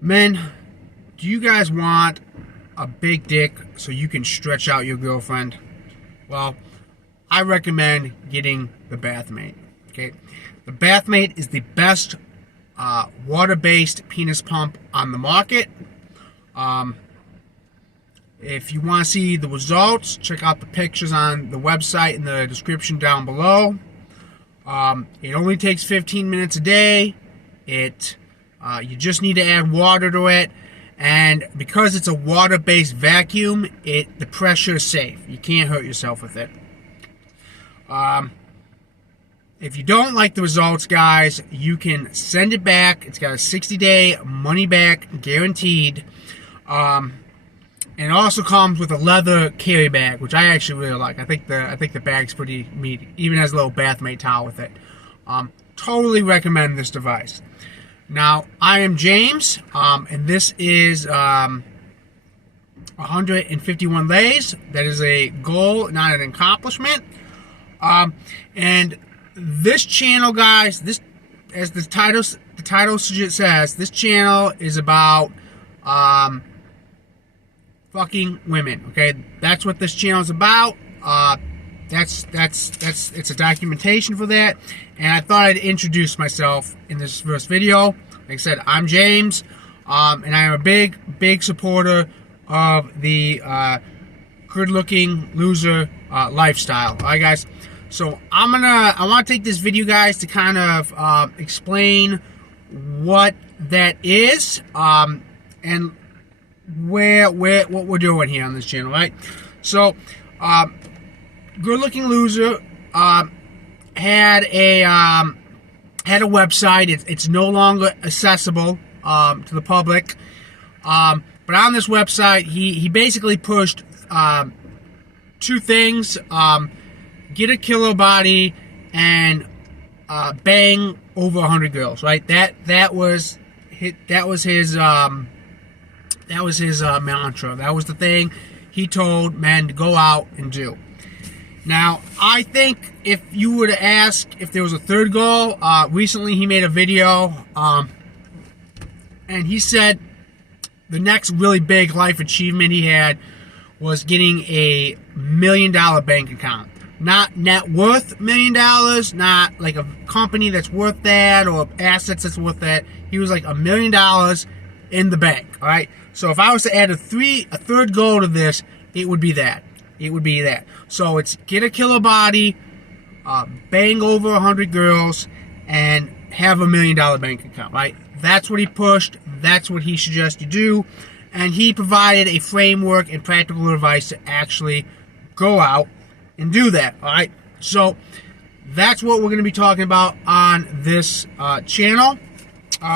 Men, do you guys want a big dick so you can stretch out your girlfriend? Well, I recommend getting the Bathmate. Okay, the Bathmate is the best water-based penis pump on the market. If you want to see the results, check out the pictures on the website in the description down below. It only takes 15 minutes a day. You just need to add water to it, and because it's a water-based vacuum, the pressure is safe. You can't hurt yourself with it. If you don't like the results, guys, you can send it back. It's got a 60-day money-back guaranteed. And it also comes with a leather carry bag, which I actually really like. I think the bag's pretty meaty. Even has a little Bathmate towel with it. Totally recommend this device. Now, I am James, and this is 151 lays. That is a goal, not an accomplishment. And this channel, guys, as the title says, this channel is about fucking women. Okay, that's what this channel is about. It's a documentation for that, and I thought I'd introduce myself in this first video. Like I said, I'm James, and I am a big supporter of the good-looking loser lifestyle. All right, guys. So I want to take this video, guys, to kind of explain what that is, and what we're doing here on this channel, right? So, Good Looking Loser had a website. It's no longer accessible to the public, but on this website, he basically pushed two things: get a killer body and bang over 100 girls. Right? That was his mantra. That was the thing he told men to go out and do. Now, I think if you were to ask if there was a third goal, recently he made a video, and he said the next really big life achievement he had was getting a $1 million bank account. Not net worth $1 million, not like a company that's worth that or assets that's worth that. He was like $1 million in the bank. All right. So if I was to add a third goal to this, it would be that. So it's get a killer body, bang over 100 girls, and have $1 million bank account. Right. That's what he pushed. That's what he suggested you do, and he provided a framework and practical advice to actually go out and do that. All right. So that's what we're going to be talking about on this channel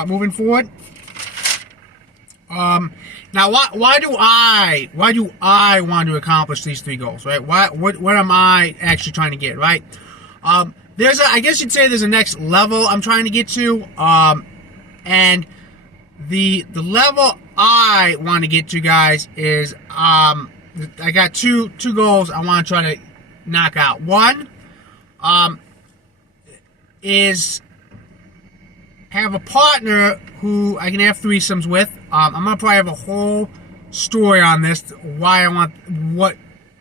moving forward. Now, why do I want to accomplish these three goals, right? What am I actually trying to get, right? I guess you'd say there's a next level I'm trying to get to, and the level I want to get to, guys, is I got two goals I want to try to knock out. One is have a partner who I can have threesomes with. I'm gonna probably have a whole story on this, what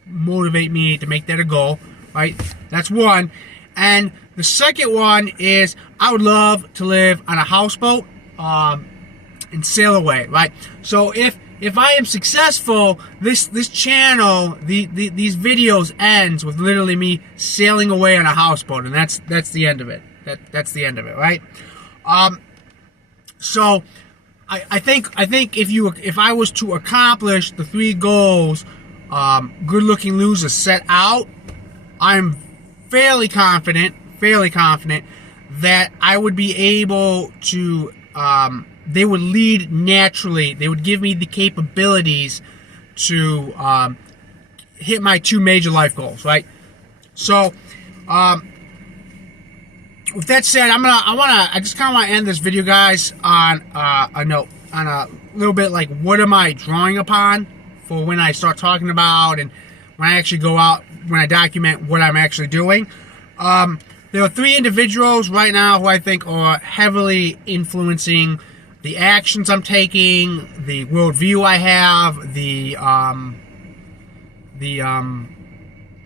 motivate me to make that a goal, right? That's one. And the second one is I would love to live on a houseboat and sail away, right? So if I am successful, this channel, these videos ends with literally me sailing away on a houseboat, and that's the end of it. That's the end of it, right? So I think if I was to accomplish the three goals Good Looking Loser set out, I'm fairly confident that I would be able to they would lead naturally. They would give me the capabilities to hit my two major life goals, right? So with that said, I just kind of want to end this video, guys, on a note, on a little bit like what am I drawing upon for when I start talking about and when I actually go out, when I document what I'm actually doing. There are three individuals right now who I think are heavily influencing the actions I'm taking, the worldview I have, the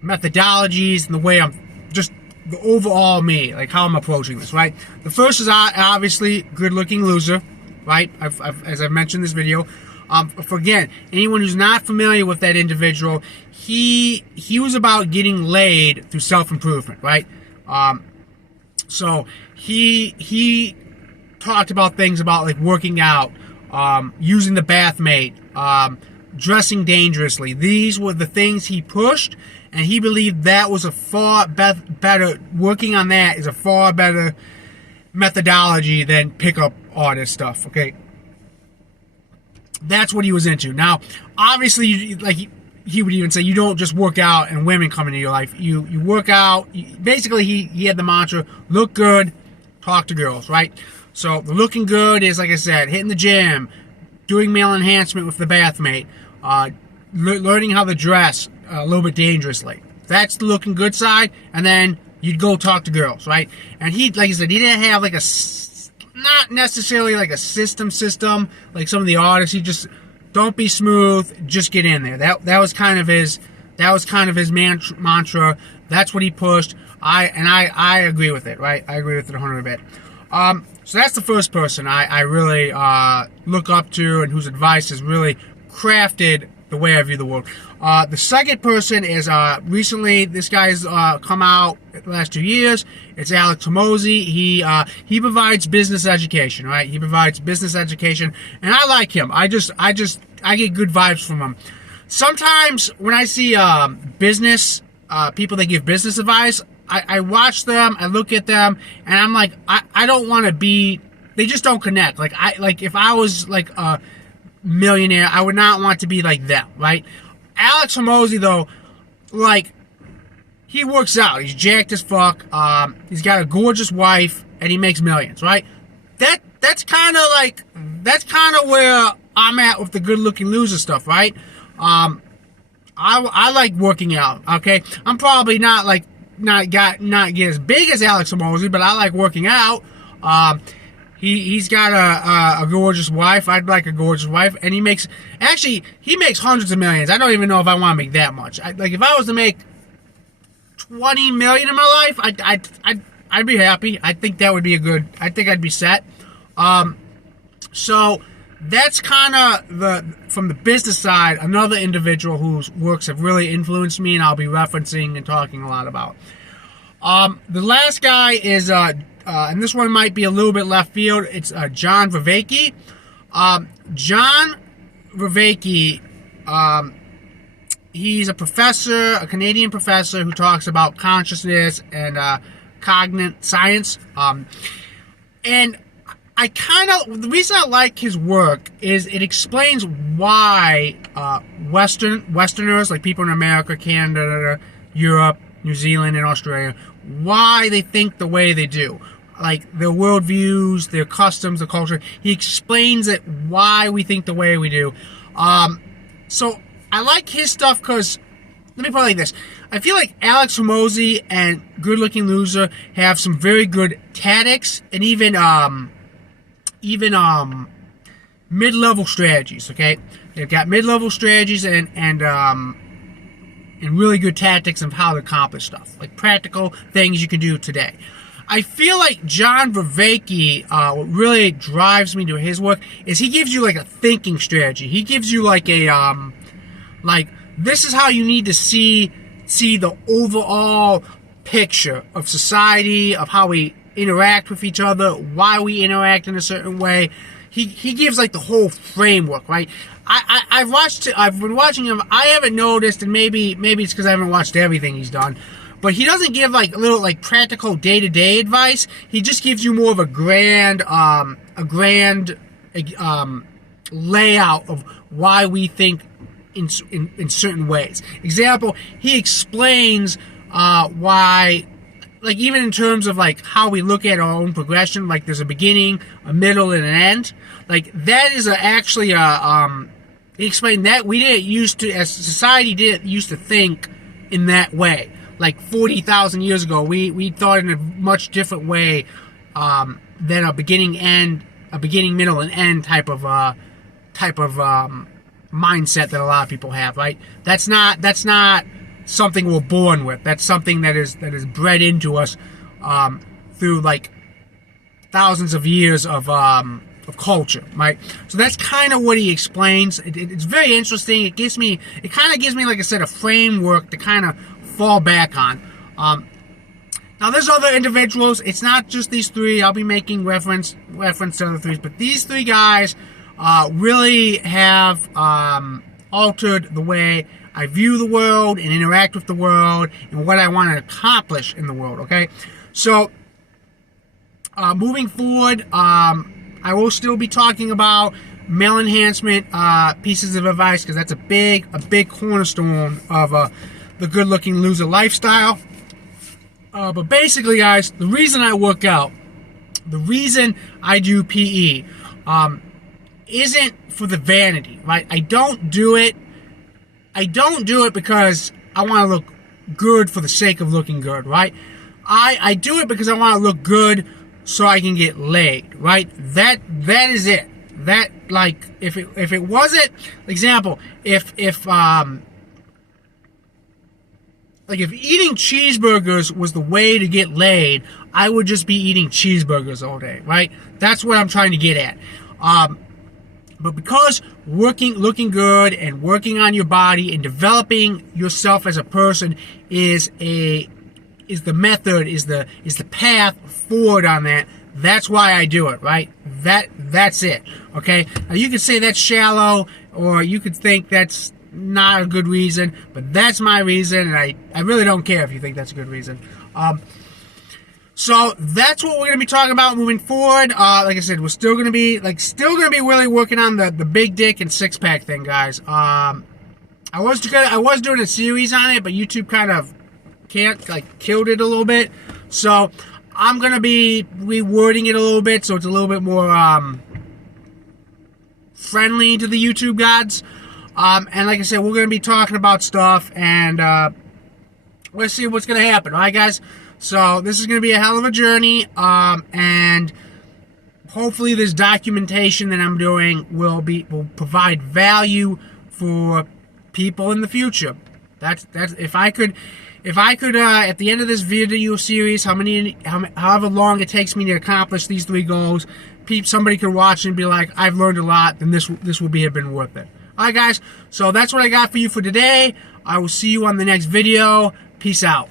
methodologies, and the way I'm just the overall me, like how I'm approaching this, right? The first is obviously good-looking loser, right? As I've mentioned in this video. For again, anyone who's not familiar with that individual, he was about getting laid through self-improvement, right? So he talked about things about like working out, using the bathmate, dressing dangerously. These were the things he pushed, and he believed that was a far better, working on that is a far better methodology than pickup artist stuff, okay? That's what he was into. Now, obviously, like he would even say, you don't just work out and women come into your life. You work out. Basically, he had the mantra, look good, talk to girls, right? So the looking good is, like I said, hitting the gym, doing male enhancement with the bathmate, learning how to dress a little bit dangerously. That's the looking good side, and then you'd go talk to girls, right? And he, like I said, he didn't have like not necessarily like a system like some of the artists. He just, don't be smooth, just get in there. That was kind of his mantra. That's what he pushed. I agree with it, right? I agree with it 100%. So that's the first person I really look up to, and whose advice has really crafted the way I view the world. The second person is recently, this guy's come out the last 2 years. It's Alex Hormozi. He provides business education, right? He provides business education, and I like him. I get good vibes from him. Sometimes when I see business people that give business advice, I watch them, I look at them, and I'm like, I don't want to be. They just don't connect. Like if I was like a millionaire, I would not want to be like them, right? Alex Hormozi, though, like, he works out. He's jacked as fuck. He's got a gorgeous wife, and he makes millions, right? That's kind of where I'm at with the good-looking loser stuff, right? I like working out. Okay, I'm probably not get as big as Alex Hormozi, but I like working out. He's got a gorgeous wife. I'd like a gorgeous wife, and he makes hundreds of millions. I don't even know if I want to make that much. Like if I was to make $20 million in my life, I'd be happy. I think that would be I think I'd be set. So that's kind of from the business side, another individual whose works have really influenced me, and I'll be referencing and talking a lot about. The last guy is and this one might be a little bit left field. It's John Vervaeke. John Vervaeke, he's a professor, a Canadian professor who talks about consciousness and cognitive science. And the reason I like his work is it explains why Westerners, like people in America, Canada, Europe, New Zealand, and Australia, why they think the way they do. Like their worldviews, their customs, their culture. He explains it why we think the way we do. So I like his stuff because, let me put it like this. I feel like Alex Hormozi and Good Looking Loser have some very good tactics and even mid-level strategies, okay? They've got mid-level strategies and really good tactics of how to accomplish stuff. Like practical things you can do today. I feel like John Vervaeke, what really drives me to his work is he gives you like a thinking strategy. He gives you like a, like this is how you need to see the overall picture of society, of how we interact with each other, why we interact in a certain way. He gives like the whole framework, right? I've been watching him. I haven't noticed, and maybe it's because I haven't watched everything he's done. But he doesn't give like little like practical day-to-day advice. He just gives you more of a grand layout of why we think in certain ways. Example, he explains why, like even in terms of like how we look at our own progression, like there's a beginning, a middle, and an end. Like that is actually he explained that we didn't used to, as society didn't used to think in that way. Like 40,000 years ago, we thought in a much different way than a beginning, end, a beginning, middle, and end type of mindset that a lot of people have, right? That's not something we're born with. That's something that is bred into us through like thousands of years of culture, right? So that's kind of what he explains. It's very interesting. It kind of gives me, like I said, a framework to kind of fall back on. Now there's other individuals. It's not just these three. I'll be making reference to other threes, but these three guys really have altered the way I view the world and interact with the world and what I want to accomplish in the world. Okay, so moving forward, I will still be talking about male enhancement pieces of advice, because that's a big cornerstone of the good-looking loser lifestyle. But basically, guys, the reason I work out, the reason I do PE, isn't for the vanity, right? I don't do it because I want to look good for the sake of looking good, right? I do it because I want to look good so I can get laid, right? That is it. That, like, if it wasn't, example, if eating cheeseburgers was the way to get laid, I would just be eating cheeseburgers all day, right? That's what I'm trying to get at. But because looking good and working on your body and developing yourself as a person is the method, is the path forward on that. That's why I do it, right? That's it. Okay? Now you could say that's shallow, or you could think that's not a good reason, but that's my reason, and I really don't care if you think that's a good reason. So that's what we're gonna be talking about moving forward. Like I said, we're still gonna be really working on the big dick and six pack thing, guys. I was doing a series on it, but YouTube kind of killed it a little bit. So I'm gonna be rewording it a little bit so it's a little bit more friendly to the YouTube gods. And like I said, we're going to be talking about stuff, and let's see what's going to happen. All right, guys? So this is going to be a hell of a journey, and hopefully this documentation that I'm doing will provide value for people in the future. That's if I could at the end of this video series, however long it takes me to accomplish these three goals, somebody could watch and be like, I've learned a lot, then this will have been worth it. Alright, guys, so that's what I got for you for today. I will see you on the next video. Peace out.